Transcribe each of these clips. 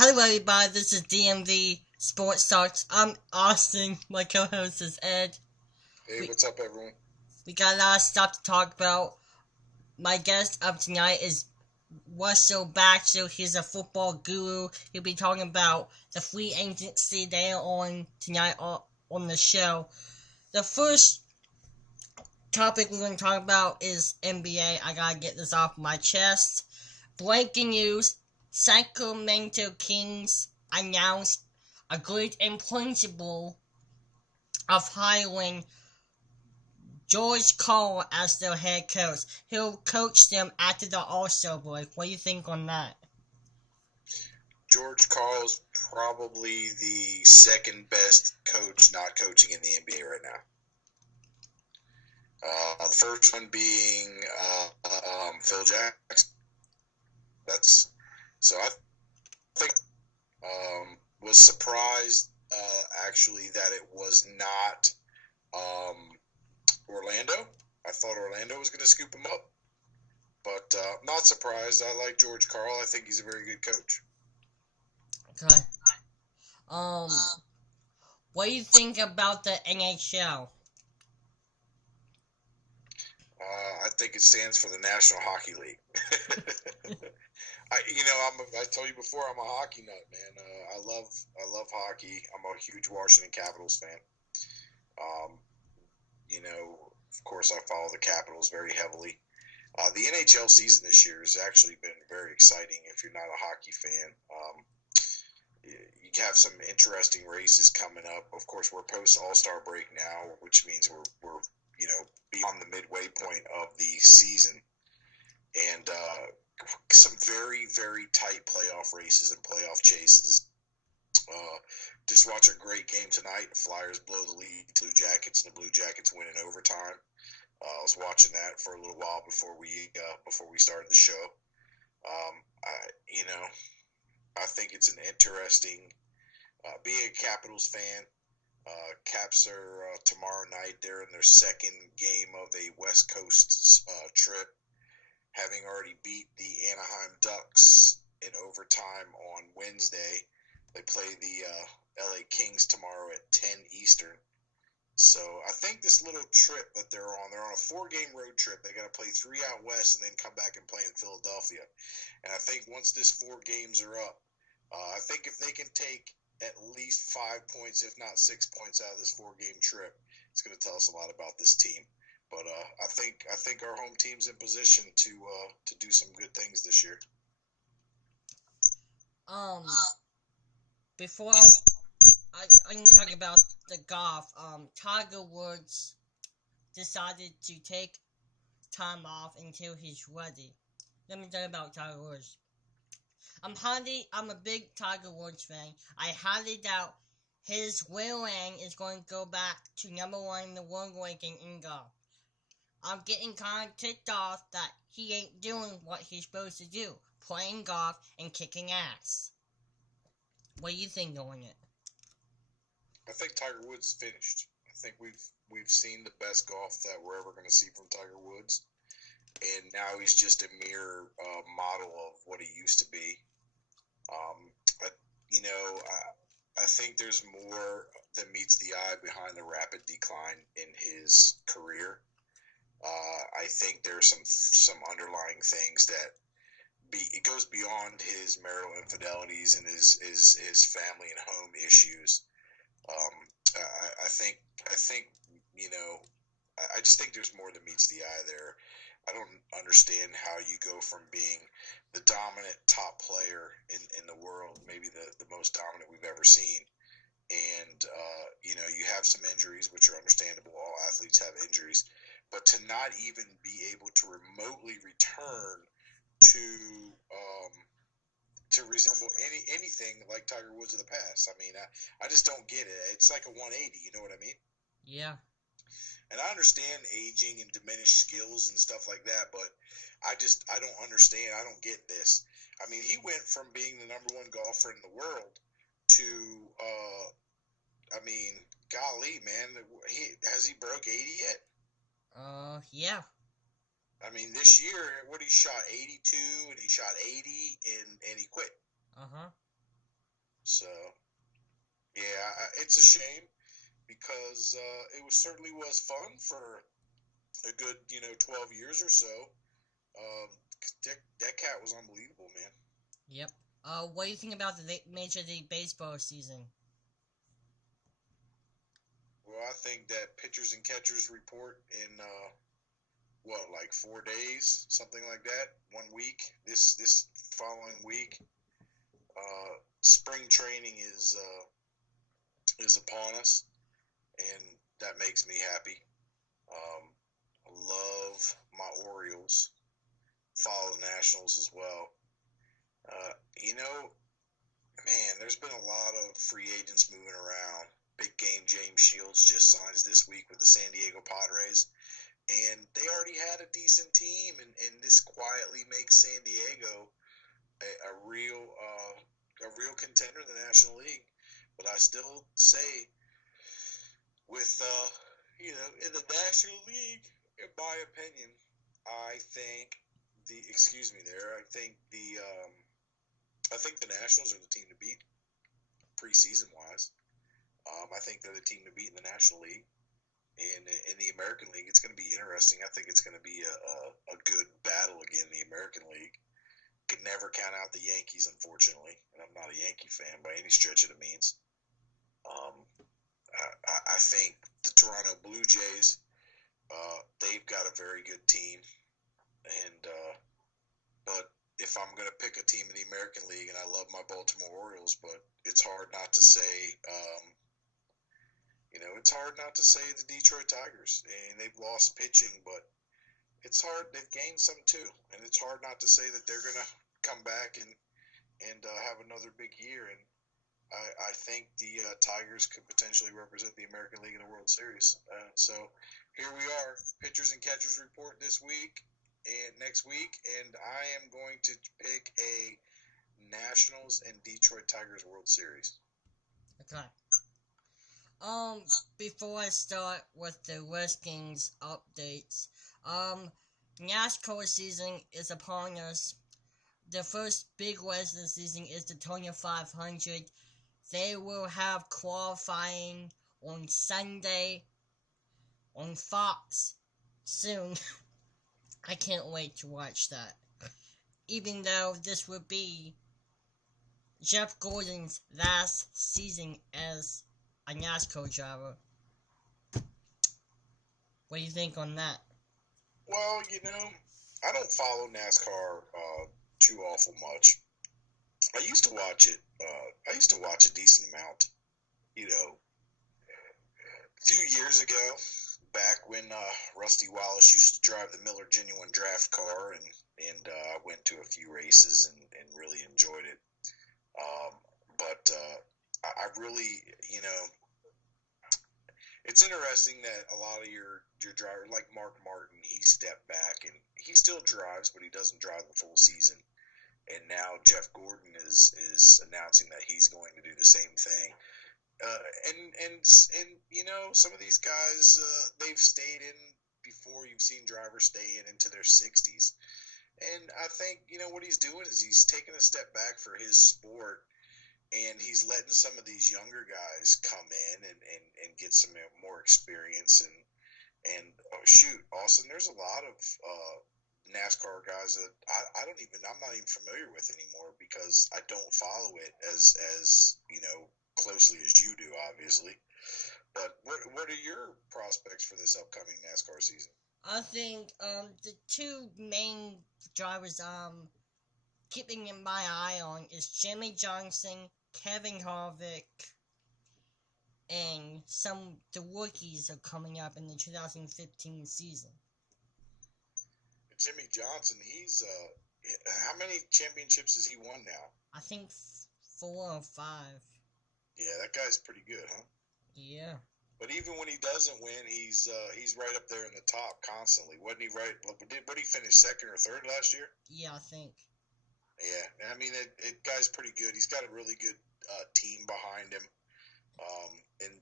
Hello, everybody. This is DMV Sports Talks. I'm Austin. My co-host is Ed. Hey, We what's up, everyone? we got a lot of stuff to talk about. My guest of tonight is Russell Baxter. He's a football guru. He'll be talking about the free agency they are on tonight on the show. The first topic we're going to talk about is NBA. I gotta get this off my chest. Breaking news: Sacramento Kings announced agreed in principle of hiring George Karl as their head coach. He'll coach them after the All-Star break. What do you think on that? George Karl's probably the second best coach not coaching in the NBA right now. The first one being Phil Jackson. That's so I think was surprised actually that it was not Orlando. I thought Orlando was going to scoop him up, but not surprised. I like George Karl. I think he's a very good coach. Okay. Um, what do you think about the NHL? I think it stands for the National Hockey League. I told you before, I'm a hockey nut, man. I love hockey. I'm a huge Washington Capitals fan. Um, of course, I follow the Capitals very heavily. The NHL season this year has actually been very exciting. If you're not a hockey fan, you have some interesting races coming up. Of course, we're post All Star break now, which means we're beyond the midway point of the season, and some very very tight playoff races and playoff chases. Uh, just watch a great game tonight. Flyers blow the lead to Blue Jackets, and the Blue Jackets win in overtime. I was watching that for a little while before we started the show. I I think it's an interesting. Being a Capitals fan, Caps are tomorrow night. They're in their second game of a West Coast trip, having already beat the Anaheim Ducks in overtime on Wednesday. They play the LA Kings tomorrow at 10 Eastern. So I think this little trip that they're on a 4-game road trip. They got to play 3 out west and then come back and play in Philadelphia. And I think once this 4 games are up, I think if they can take at least 5 points, if not 6 points, out of this 4-game trip, it's going to tell us a lot about this team. But I think our home team's in position to do some good things this year. Um, before I can talk about the golf. Tiger Woods decided to take time off until he's ready. Let me tell you about Tiger Woods. I'm a big Tiger Woods fan. I highly doubt his real rank is going to go back to number one in the world ranking in golf. I'm getting kind of ticked off that he ain't doing what he's supposed to do, playing golf and kicking ass. What do you think on it? I think Tiger Woods finished. I think we've seen the best golf that we're ever going to see from Tiger Woods, and now he's just a mere model of what he used to be. I, I think there's more that meets the eye behind the rapid decline in his career. I think there's some underlying things that it goes beyond his marital infidelities and his family and home issues. Um, I think you know I just think there's more that meets the eye there. I don't understand how you go from being the dominant top player in the world, maybe the most dominant we've ever seen, and you have some injuries, which are understandable. All athletes have injuries, but to not even be able to remotely return to um, to resemble anything like Tiger Woods of the past. I mean, I just don't get it. It's like a 180. You know what I mean? Yeah. And I understand aging and diminished skills and stuff like that, but I don't understand. I don't get this. I mean, he went from being the number one golfer in the world to I mean, golly, man, he broke 80 yet? Yeah. I mean, this year, what he shot 82 and he shot 80 and he quit. Uh huh. So yeah, it's a shame because certainly was fun for a good 12 years or so. Um, that cat was unbelievable, man. Yep. What do you think about the Major League Baseball season? Well, I think that pitchers and catchers report in what, like 4 days, something like that. 1 week. This following week, spring training is upon us, and that makes me happy. Um, I love my Orioles. Follow the Nationals as well. Uh, you know, man, there's been a lot of free agents moving around. Big game James Shields just signs this week with the San Diego Padres, and they already had a decent team, and this quietly makes San Diego a real contender in the National League. But I still say, with in the National League, in my opinion, I think I think the Nationals are the team to beat preseason wise. I think they're the team to beat in the National League. And in the American League, it's going to be interesting. I think it's going to be a good battle again in the American League. Could never count out the Yankees, unfortunately, and I'm not a Yankee fan by any stretch of the means. Um, I think the Toronto Blue Jays, they've got a very good team, and but if I'm going to pick a team in the American League, and I love my Baltimore Orioles, but it's hard not to say, it's hard not to say the Detroit Tigers, and they've lost pitching, but it's hard. They've gained some too, and it's hard not to say that they're going to come back and have another big year. And I think the Tigers could potentially represent the American League in the World Series. So here we are, pitchers and catchers report this week and next week, and I am going to pick a Nationals and Detroit Tigers World Series. Okay. Before I start with the Redskins updates, NASCAR season is upon us. The first big race of the season is the Daytona 500. They will have qualifying on Sunday on Fox soon. I can't wait to watch that. Even though this will be Jeff Gordon's last season as a NASCAR driver. What do you think on that? Well, I don't follow NASCAR too awful much. I used to watch it. I used to watch a decent amount. A few years ago, back when Rusty Wallace used to drive the Miller Genuine Draft car, and I went to a few races and really enjoyed it. But I really, it's interesting that a lot of your driver, like Mark Martin, he stepped back and he still drives, but he doesn't drive the full season. And now Jeff Gordon is announcing that he's going to do the same thing. And some of these guys, they've stayed in before. You've seen drivers stay in into their 60s. And I think, what he's doing is he's taking a step back for his sport, and he's letting some of these younger guys come in and get some more experience. And oh, shoot, Austin, there's a lot of NASCAR guys that I'm not even familiar with anymore because I don't follow it as closely as you do, obviously. But what are your prospects for this upcoming NASCAR season? I think the two main drivers keeping in my eye on is Jimmie Johnson, Kevin Harvick, and the rookies are coming up in the 2015 season. Jimmie Johnson, he's how many championships has he won now? I think 4 or 5. Yeah, that guy's pretty good, huh? Yeah. But even when he doesn't win, he's right up there in the top constantly. Wasn't he right? What he finish second or third last year? Yeah, I think. Yeah, I mean, it guy's pretty good. He's got a really good team behind him. And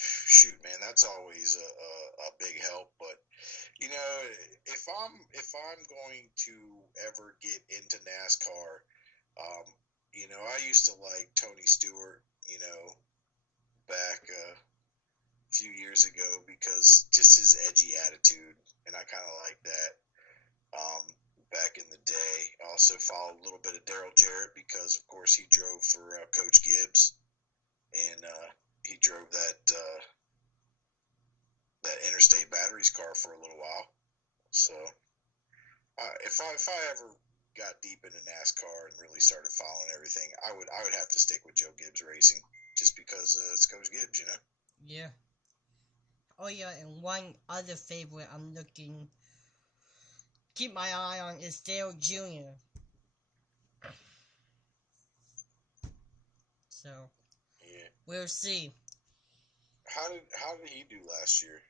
shoot, man, that's always a big help. But if I'm going to ever get into NASCAR, I I used to like Tony Stewart, back a few years ago because just his edgy attitude, and I kind of like that. Back in the day, I also followed a little bit of Daryl Jarrett because, of course, he drove for Coach Gibbs, and he drove that Interstate Batteries car for a little while. So, if I ever got deep into NASCAR and really started following everything, I would have to stick with Joe Gibbs Racing, just because it's Coach Gibbs, Yeah. Oh yeah, and one other favorite I'm looking keep my eye on is Dale Jr. So Yeah. we'll see. How did he do last year?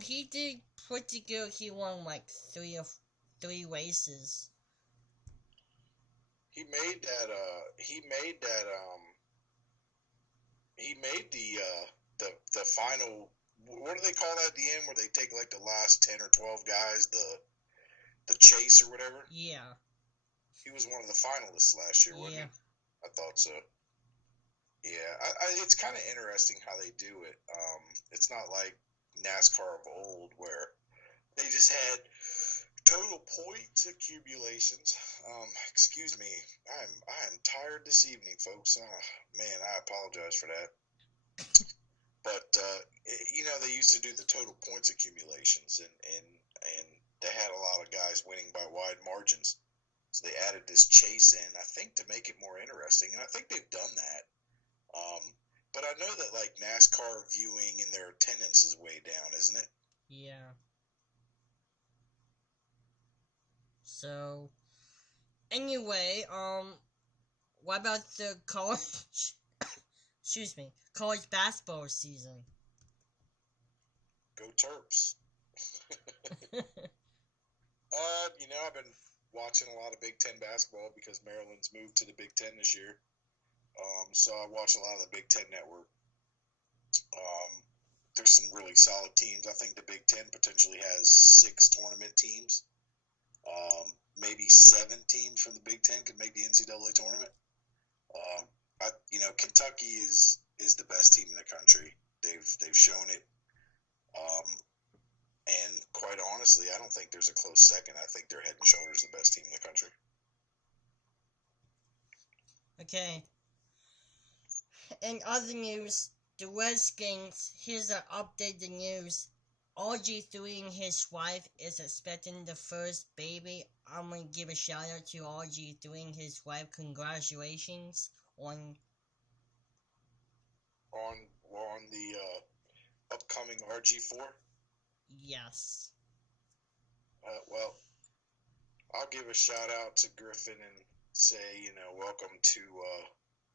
He did pretty good. He won like three races. He made that. He made that. He made the final. What do they call that at the end, where they take like the last 10 or 12 guys, the chase or whatever? Yeah. He was one of the finalists last year, wasn't he? I thought so. Yeah, it's kind of interesting how they do it. It's not like NASCAR of old where they just had total points accumulations. Excuse me, I'm tired this evening, folks. Man, I apologize for that. But they used to do the total points accumulations, and they had a lot of guys winning by wide margins. So they added this chase in, I think, to make it more interesting, and I think they've done that. But I know that like NASCAR viewing and their attendance is way down, isn't it? Yeah. So, anyway, what about the college? Excuse me, college basketball season. Go Terps. I've been watching a lot of Big Ten basketball because Maryland's moved to the Big Ten this year. So I watch a lot of the Big Ten network. There's some really solid teams. I think the Big Ten potentially has 6 tournament teams. Maybe 7 teams from the Big Ten could make the NCAA tournament. Kentucky is the best team in the country. They've shown it. And quite honestly, I don't think there's a close second. I think they're head and shoulders the best team in the country. Okay. In other news, the Redskins, here's an updated news. RG3 and his wife is expecting the first baby. I'm going to give a shout out to RG3 and his wife. Congratulations on the upcoming RG4. Yes. Well, I'll give a shout out to Griffin and say, welcome to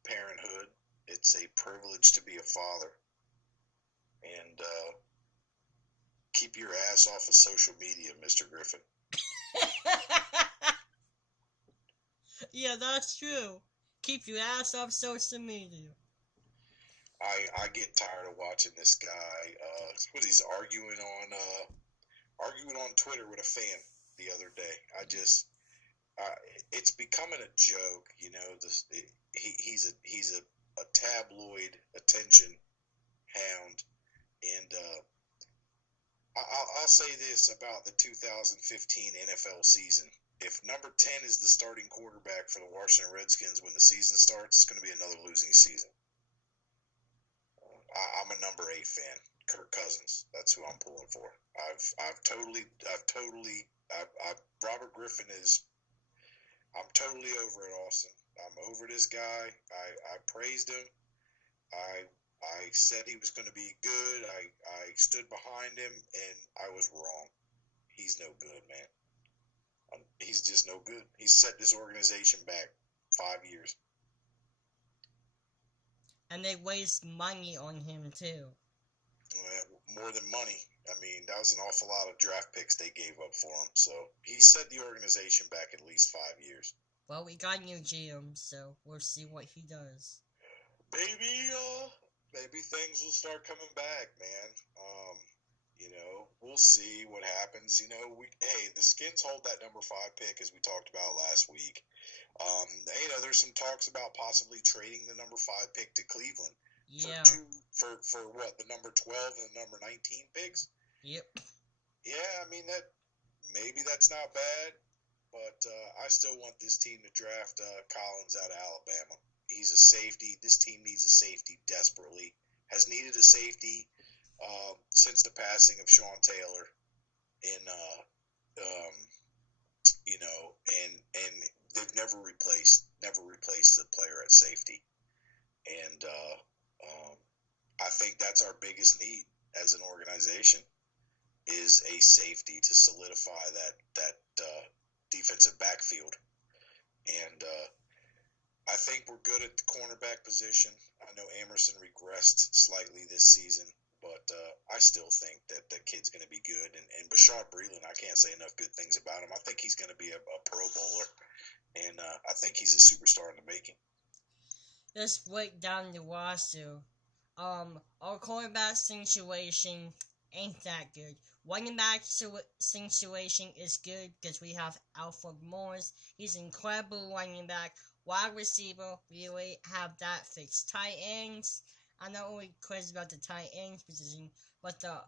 parenthood. It's a privilege to be a father. And keep your ass off of social media, Mr. Griffin. Yeah, that's true. Keep your ass off social media. I get tired of watching this guy. He's arguing on Twitter with a fan the other day. It's becoming a joke. He's a tabloid attention hound, and I'll say this about the 2015 NFL season. If number 10 is the starting quarterback for the Washington Redskins when the season starts, it's going to be another losing season. I'm a number 8 fan, Kirk Cousins. That's who I'm pulling for. Robert Griffin is. I'm totally over it, Austin. I'm over this guy. I praised him. I said he was going to be good. I stood behind him, and I was wrong. He's no good, man. He's just no good. He set this organization back 5 years. And they waste money on him, too. More than money. I mean, that was an awful lot of draft picks they gave up for him. So he set the organization back at least 5 years. Well, we got new GM, so we'll see what he does. Maybe things will start coming back, man. We'll see what happens. The Skins hold that number 5 pick, as we talked about last week. There's some talks about possibly trading the number 5 pick to Cleveland Yeah. for what, the number 12 and the number 19 picks. Yep. Yeah, I mean maybe that's not bad, but I still want this team to draft Collins out of Alabama. He's a safety. This team needs a safety desperately. Has needed a safety since the passing of Sean Taylor in and they've never replaced the player at safety, and I think that's our biggest need as an organization is a safety to solidify that defensive backfield, and I think we're good at the cornerback position. I know Emerson regressed slightly this season, but I still think that the kid's going to be good. And Bashard Breeland, I can't say enough good things about him. I think he's going to be a Pro Bowler, and I think he's a superstar in the making. Let's break down the roster. Our quarterback situation ain't that good. Running back situation is good because we have Alfred Morris. He's an incredible running back. Wide receiver, we really have that fixed. Tight ends, I'm not really crazy about the tight ends position, but the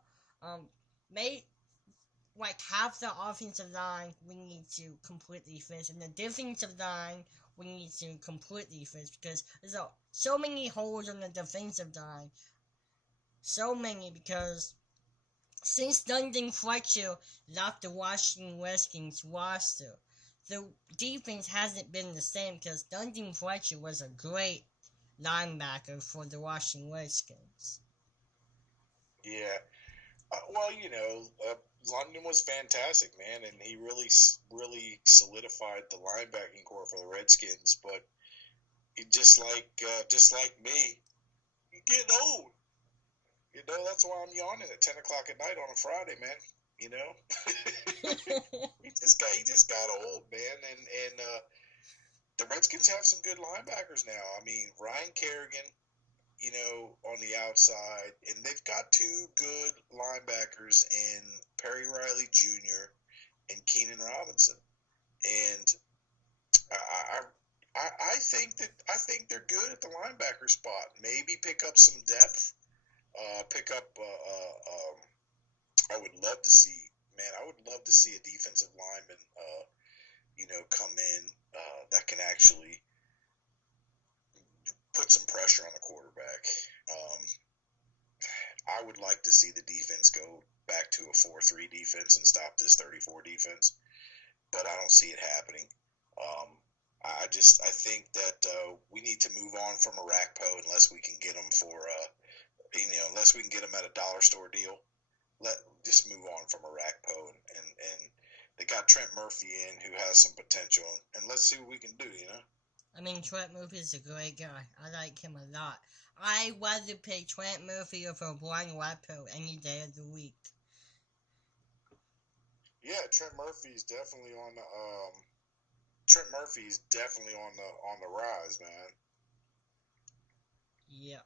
like half the offensive line we need to completely fix, and the defensive line we need to completely fix because there's so many holes on the defensive line. So many because since Dundee Fletcher left the Washington Redskins roster, the defense hasn't been the same because Dundee Fletcher was a great linebacker for the Washington Redskins. Yeah. London was fantastic, man, and he really solidified the linebacking core for the Redskins. But just like me, you're getting old. That's why I'm yawning at 10 o'clock at night on a Friday, man. he just got old, man, and the Redskins have some good linebackers now. I mean, Ryan Kerrigan, on the outside, and they've got 2 good linebackers in Perry Riley Jr. and Keenan Robinson, and I think they're good at the linebacker spot. Maybe pick up some depth. I would love to see, man. I would love to see a defensive lineman, come in that can actually put some pressure on the quarterback. I would like to see the defense go back to a 4-3 defense and stop this 34 defense, but I don't see it happening. I think that we need to move on from Arakpo unless we can get them unless we can get them at a dollar store deal. Just move on from Arakpo, and they got Trent Murphy in who has some potential, and let's see what we can do. I mean, Trent Murphy's a great guy. I like him a lot. I'd rather pick Trent Murphy over Brian Arakpo any day of the week. Yeah, Trent Murphy's definitely on the rise, man. Yep.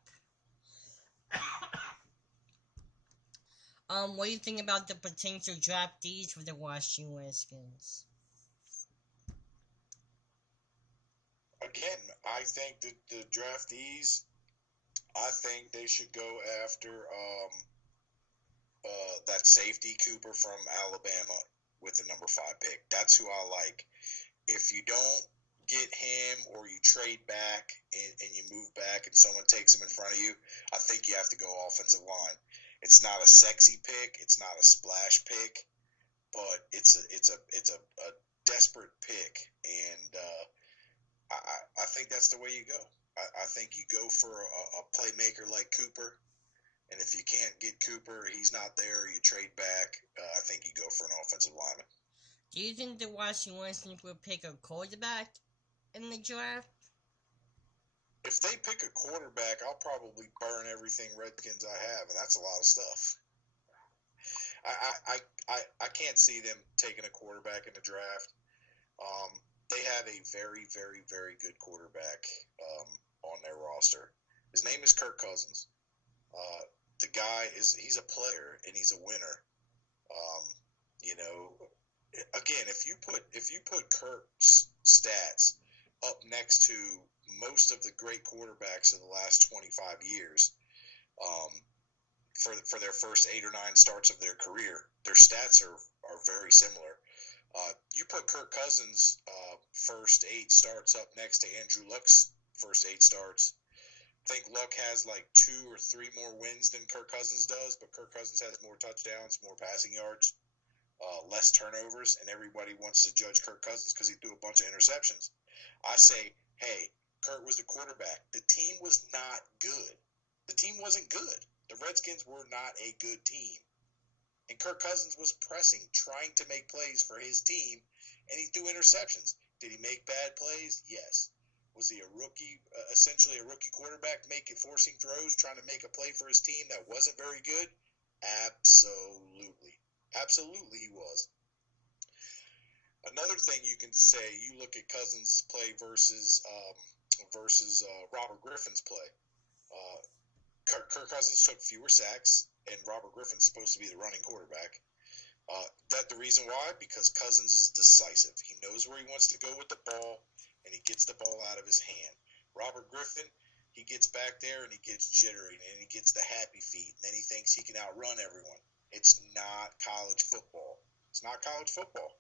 What do you think about the potential draftees for the Washington Redskins? Again, I think that the draftees, I think they should go after that safety Cooper from Alabama with the number 5 pick. That's who I like. If you don't get him or you trade back and you move back and someone takes him in front of you, I think you have to go offensive line. It's not a sexy pick. It's not a splash pick, but it's a desperate pick, and I think that's the way you go. I think you go for a playmaker like Cooper, and if you can't get Cooper, he's not there, you trade back. I think you go for an offensive lineman. Do you think the Washington Redskins will pick a quarterback in the draft? If they pick a quarterback, I'll probably burn everything Redskins I have, and that's a lot of stuff. I can't see them taking a quarterback in the draft. They have a very, very, very good quarterback on their roster. His name is Kirk Cousins. the guy he's a player and he's a winner. Um, you know, again, if you put Kirk's stats up next to most of the great quarterbacks of the last 25 years, um, for their first 8 or 9 starts of their career, their stats are very similar. You put Kirk Cousins' first 8 starts up next to Andrew Luck's first 8 starts. I think Luck has like 2 or 3 more wins than Kirk Cousins does, but Kirk Cousins has more touchdowns, more passing yards, less turnovers, and everybody wants to judge Kirk Cousins because he threw a bunch of interceptions. I say, hey, Kirk was the quarterback. The team was not good. The team wasn't good. The Redskins were not a good team. And Kirk Cousins was pressing, trying to make plays for his team, and he threw interceptions. Did he make bad plays? Yes. Was he a rookie, essentially a rookie quarterback, forcing throws, trying to make a play for his team that wasn't very good? Absolutely. Absolutely he was. Another thing you can say, you look at Cousins' play versus Robert Griffin's play. Kirk Cousins took fewer sacks, and Robert Griffin's supposed to be the running quarterback. That the reason why? Because Cousins is decisive. He knows where he wants to go with the ball, and he gets the ball out of his hand. Robert Griffin, he gets back there and he gets jittery, and he gets the happy feet, and then he thinks he can outrun everyone. It's not college football. It's not college football.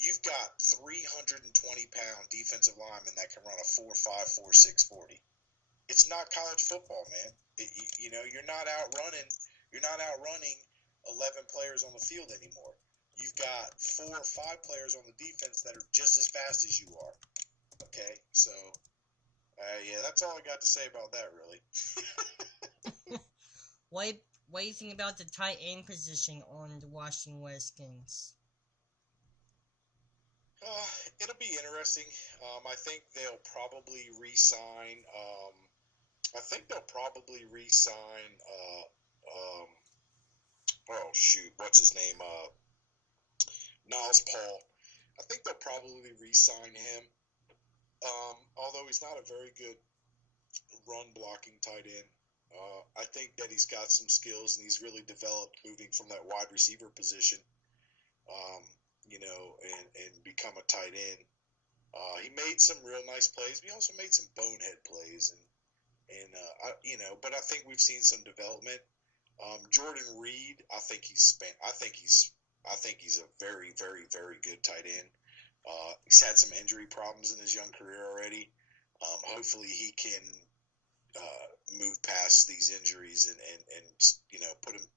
You've got 320-pound defensive linemen that can run a 4.5, 4.6 40. It's not college football, man. You're not outrunning 11 players on the field anymore. You've got 4 or 5 players on the defense that are just as fast as you are. Okay, so yeah, that's all I got to say about that, really. What do you think about the tight end position on the Washington Redskins? It'll be interesting. I think they'll probably re-sign. I think they'll probably re-sign. Oh shoot, what's his name? Niles Paul. I think they'll probably re-sign him. Although he's not a very good run blocking tight end. I think that he's got some skills and he's really developed moving from that wide receiver position, and become a tight end. He made some real nice plays, but he also made some bonehead plays, but I think we've seen some development. Jordan Reed, I think he's a very, very, very good tight end. He's had some injury problems in his young career already. Hopefully he can move past these injuries and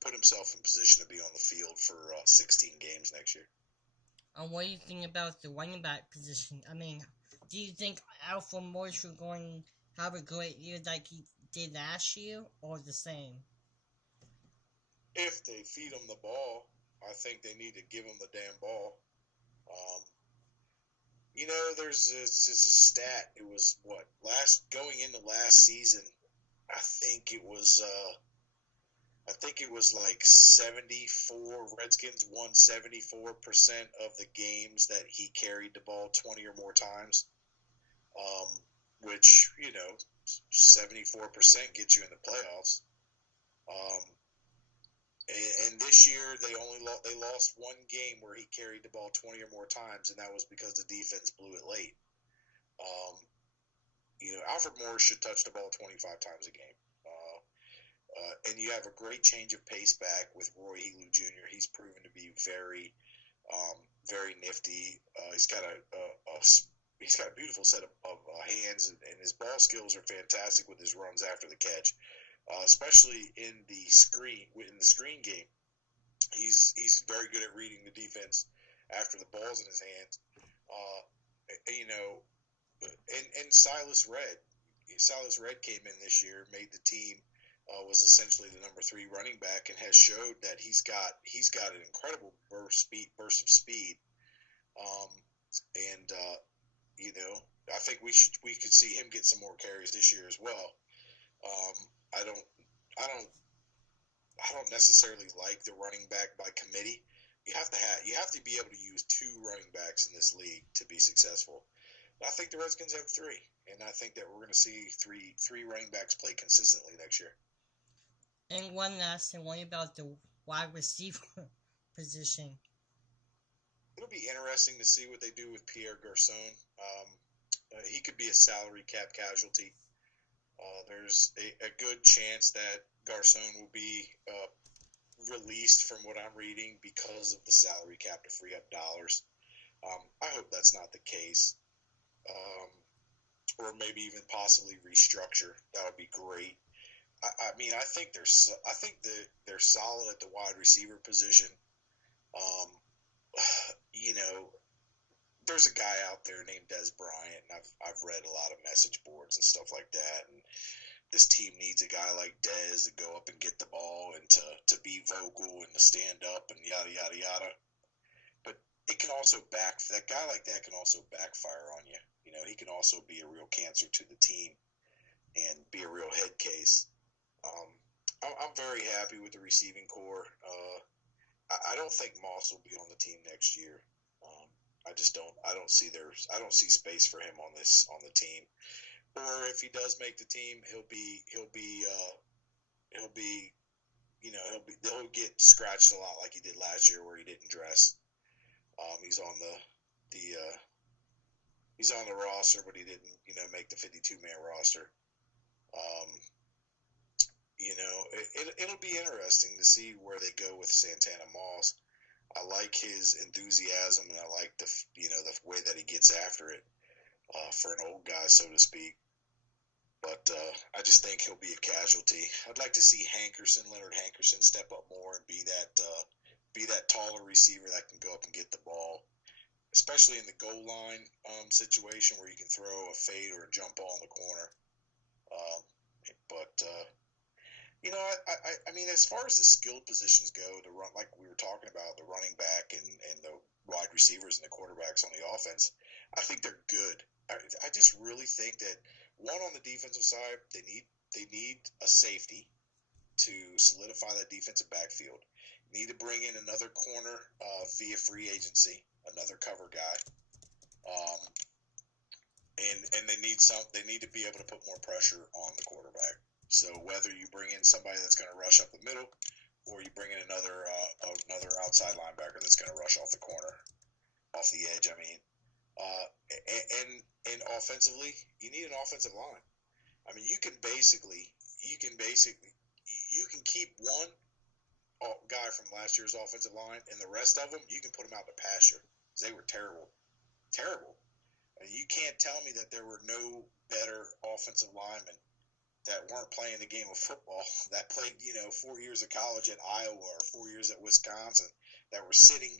put himself in position to be on the field for 16 games next year. What do you think about the running back position? I mean, do you think Alfred Morris will going to have a great year like he did last year, or the same? If they feed him the ball, I think they need to give him the damn ball. There's it's a stat. It was going into last season. I think it was like 74. Redskins won 74% of the games that he carried the ball 20 or more times. Which 74% gets you in the playoffs. And this year they lost one game where he carried the ball 20 or more times, and that was because the defense blew it late. Alfred Morris should touch the ball 25 times a game. And you have a great change of pace back with Roy Helu Jr. He's proven to be very, very nifty. He's got a beautiful set of hands, and his ball skills are fantastic with his runs after the catch. Especially in the screen game, he's very good at reading the defense after the ball's in his hands. And Silas Red came in this year, made the team, was essentially the number 3 running back, and has showed that he's got an incredible burst of speed. I think we could see him get some more carries this year as well. I don't necessarily like the running back by committee. You have to be able to use 2 running backs in this league to be successful. But I think the Redskins have 3, and I think that we're going to see three running backs play consistently next year. And one last thing, what about the wide receiver position? It'll be interesting to see what they do with Pierre Garcon. He could be a salary cap casualty. There's a good chance that Garcon will be released from what I'm reading because of the salary cap to free up dollars. I hope that's not the case. Or maybe even possibly restructure. That would be great. I mean, I think they're solid at the wide receiver position. Um, you know, there's a guy out there named Des Bryant, and I've read a lot of message boards and stuff like that. And this team needs a guy like Dez to go up and get the ball and to be vocal and to stand up and yada yada yada. But it can also that guy like that can also backfire on you. You know, he can also be a real cancer to the team and be a real head case. Um, I'm very happy with the receiving core. I don't think Moss will be on the team next year. I just don't. I don't see space for him on the team. Or if he does make the team, he'll be he'll get scratched a lot like he did last year where he didn't dress. He's on the he's on the roster, but he didn't make the 52-man roster. Um, it'll be interesting to see where they go with Santana Moss. I like his enthusiasm, and I like the way that he gets after it for an old guy, so to speak. But I just think he'll be a casualty. I'd like to see Leonard Hankerson, step up more and be that taller receiver that can go up and get the ball, especially in the goal line situation where you can throw a fade or a jump ball in the corner. But I mean, as far as the skilled positions go, the run, like we were talking about, the running back and the wide receivers and the quarterbacks on the offense, I think they're good. I just really think that one on the defensive side, they need a safety to solidify that defensive backfield. Need to bring in another corner via free agency, another cover guy, and they need to be able to put more pressure on the quarterback. So whether you bring in somebody that's going to rush up the middle, or you bring in another outside linebacker that's going to rush off the corner, off the edge. I mean, and offensively, you need an offensive line. I mean, you can keep one guy from last year's offensive line, and the rest of them you can put them out to pasture. They were terrible. I mean, you can't tell me that there were no better offensive linemen that weren't playing the game of football, that played 4 years of college at Iowa or 4 years at Wisconsin, that were sitting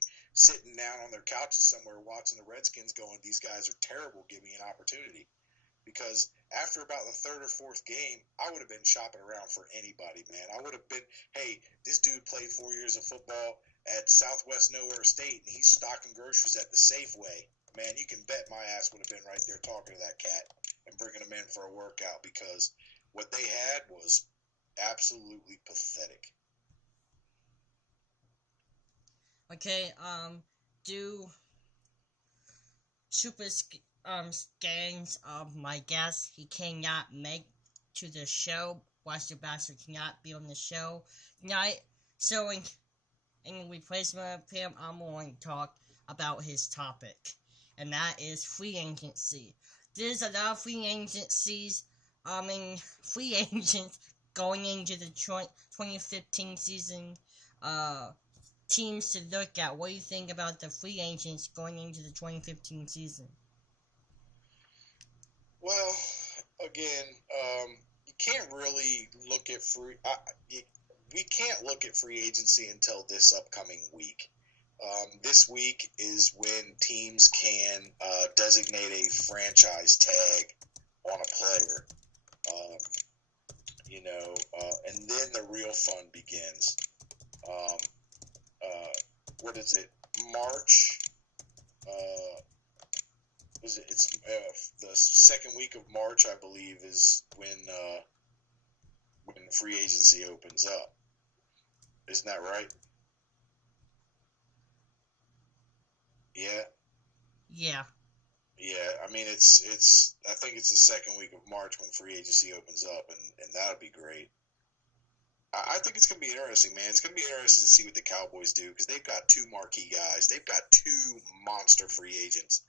down on their couches somewhere watching the Redskins going, these guys are terrible, give me an opportunity. Because after about the third or fourth game, I would have been shopping around for anybody, man. I would have been, hey, this dude played 4 years of football at Southwest Nowhere State, and he's stocking groceries at the Safeway. Man, you can bet my ass would have been right there talking to that cat and bringing him in for a workout, because what they had was absolutely pathetic. Okay, do super scans of my guest. He cannot make to the show. Watcher Bastard cannot be on the show tonight. So in replacement of him, I'm going to talk about his topic, and that is free agency. There's a lot of free agencies. Free agents going into the 2015 season. Teams to look at. What do you think about the free agents going into the 2015 season? Well, again, you can't really look at we can't look at free agency until this upcoming week. This week is when teams can designate a franchise tag on a player. And then the real fun begins. What is it? March. It's the second week of March, I believe, is when free agency opens up. Isn't that right? Yeah. Yeah. Yeah, I mean it's I think it's the second week of March when free agency opens up, and that'll be great. I think it's going to be interesting, man. It's going to be interesting to see what the Cowboys do because they've got two marquee guys. They've got two monster free agents,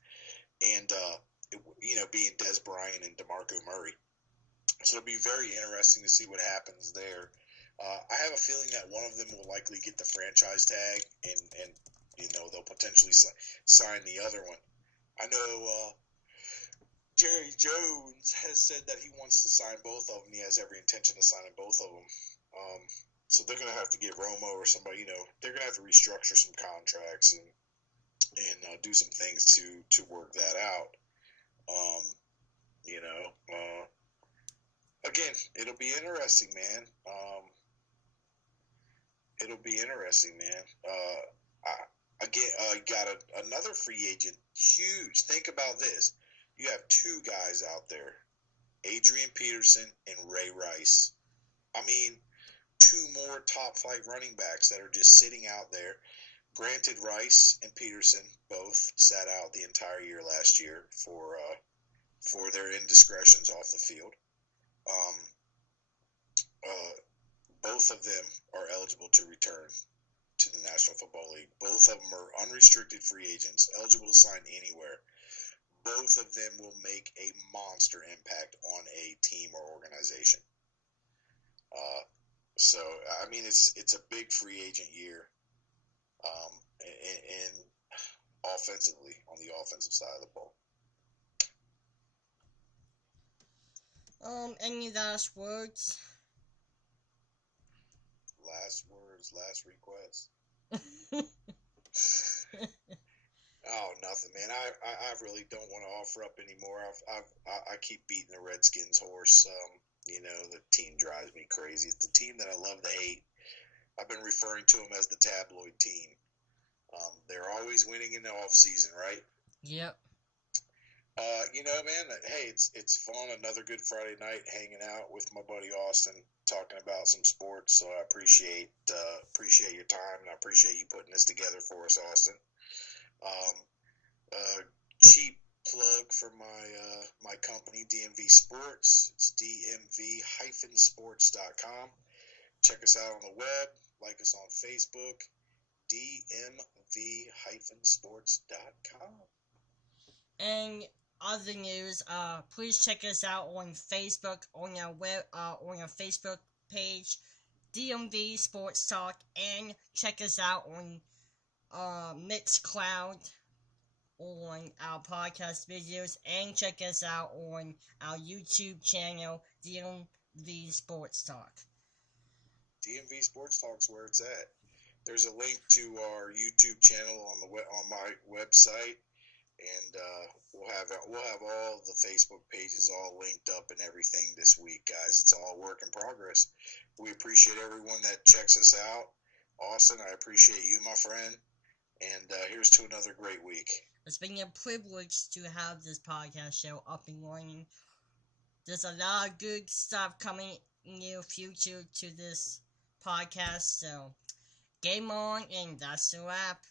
and being Des Bryant and DeMarco Murray. So it'll be very interesting to see what happens there. I have a feeling that one of them will likely get the franchise tag, and they'll potentially sign the other one. I know Jerry Jones has said that he wants to sign both of them. He has every intention of signing both of them. So they're going to have to get Romo or somebody. They're going to have to restructure some contracts and do some things to work that out. Again, it'll be interesting, man. It'll be interesting, man. You got another free agent, huge. Think about this. You have two guys out there, Adrian Peterson and Ray Rice. I mean, two more top flight running backs that are just sitting out there. Granted, Rice and Peterson both sat out the entire year last year for their indiscretions off the field. Both of them are eligible to return to the National Football League. Both of them are unrestricted free agents, eligible to sign anywhere. Both of them will make a monster impact on a team or organization. So I mean, it's a big free agent year, and offensively on the offensive side of the ball. Any last words? Last words, last requests. Oh, nothing, man. I really don't want to offer up anymore. I keep beating the Redskins horse. The team drives me crazy. It's the team that I love to hate. I've been referring to them as the tabloid team. They're always winning in the off season, right? Yep. Man, hey, it's fun. Another good Friday night hanging out with my buddy Austin, talking about some sports. So I appreciate your time, and I appreciate you putting this together for us, Austin. Cheap plug for my company, DMV Sports. It's dmv-sports.com. Check us out on the web. Like us on Facebook. dmv-sports.com. And other news, please check us out on Facebook, on our Facebook page, DMV Sports Talk, and check us out on Mixcloud on our podcast videos, and check us out on our YouTube channel, DMV Sports Talk. DMV Sports Talk's where it's at. There's a link to our YouTube channel on my website, and we'll have all the Facebook pages all linked up and everything this week, guys. It's all work in progress. We appreciate everyone that checks us out. Austin, I appreciate you, my friend. And here's to another great week. It's been a privilege to have this podcast show up and running. There's a lot of good stuff coming in the near future to this podcast, so game on, and that's a wrap.